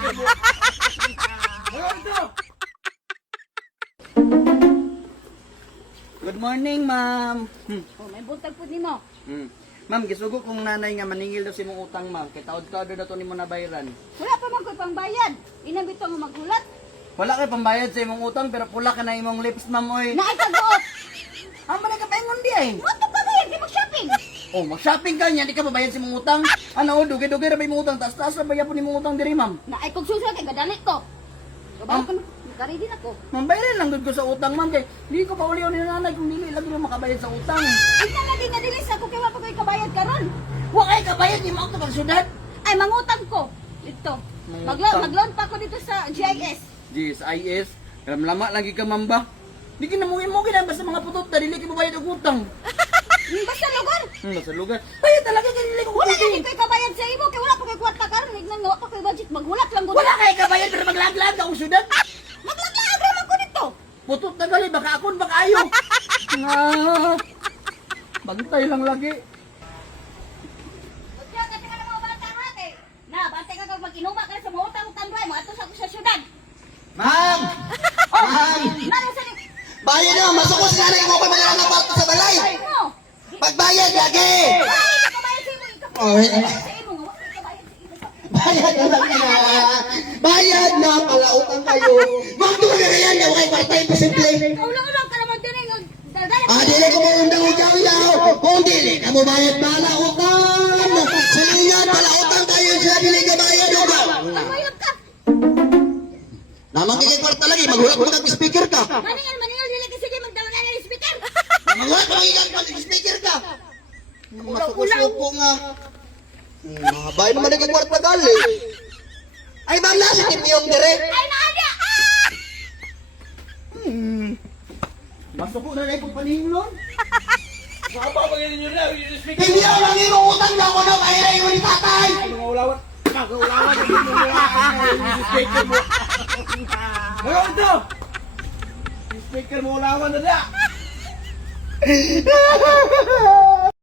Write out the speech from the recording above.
speaker mo. Ano ito? Good morning, ma'am. Oh, may buntag po nimo. Ma'am, gisugo kong nanay nga maningil daw si mong utang, ma'am. Kay taod-taod na to nimo nabayaran. Wala pa man ko pangbayad. Inang bitaw nga maghulat. Wala kay pambayad sa imong utang pero pula ka na imong lips, ma'am oy. Naay kagoot. Amo na ka paingon di ay. Wato ka kaya di mag-shopping. Oh, mag-shopping ka niya, di ka babayad sa imong utang. Ano, dugay-dugay ra ba imong utang? Taas-taas ra ba yapon imong utang diri, ma'am? Naay kog susa kay gadalit ko. Kabalo ko kari din ako. Ma'am, bayaran lang gud ko sa utang, ma'am. Kay di ko pa uliw ni nanay kung dili lagi mo makabayad sa utang. Ika na din nga dili sa ko kay wa pa koy kabayad karon. Wa kay kabayad ni mo ako pag syudad. Ay mangutang ko. Dito. Magloan pa ako dito sa GIS. GSIS, lama lagi ka, ma'am ba? Di ka na mo na basta mga putot na dili ka babayad og utang. Basta lugar. Sa lugar. Bayad talaga kay dili ko Wala kukutin. lagi koy kabayad sa imo kay wala pa koy kwarta karon. Ignan nga wa pa koy budget maghulat lang gud. Wala kay kabayad pero maglaglag ka og syudad. Maglaglag ra man ko dito. Putot na gali baka akon baka ayo. Nga. Bantay lang lagi. Kaya kasi ka na mga bata ate. Na, bantay ka kag mag-inuma ka sa mga utang-utang mo ato sa syudad. Ma'am! Ma'am! Naro sa ni. Bayad na! Masukos nga na mo pa mga nga palto sa balay! Ay mo. Pagbayad lagi! Ay, kabayad sa imo. Oh, eh. Sa imo nga wa kabayad sa imo. Bayad na lang na! Bayad na! Palautang kayo! Magtuloy na yan! Yung kay part-time posible! Ulang-ulang ka naman din nga daldala. Dili ko mo undang uyaw-yaw! Kung dili ka mo bayad palautang! Silingan! Palautang kayo siya! Dili ka bayad o ba? Kabayad ka. Naman kay kwarta lagi! Maghulat mo kag-speaker ka! Maningal dili kasi di magdala na ng speaker. Maghulat mo kag-speaker ka! Masuko-suko nga! Mahabay naman naging kwarta gali! Ay, ma'am, nasa tip niyong dire! Ay naada. Masuko na rin kong paninglon. Saka pa pag ninyo na, yung speaker. Hindi ako lang inuutang na ako na kaya yung ni tatay! Mga ulawat. Mga ulawat. Yung speaker mo. Ano ito? Yung speaker mo ulawan na na.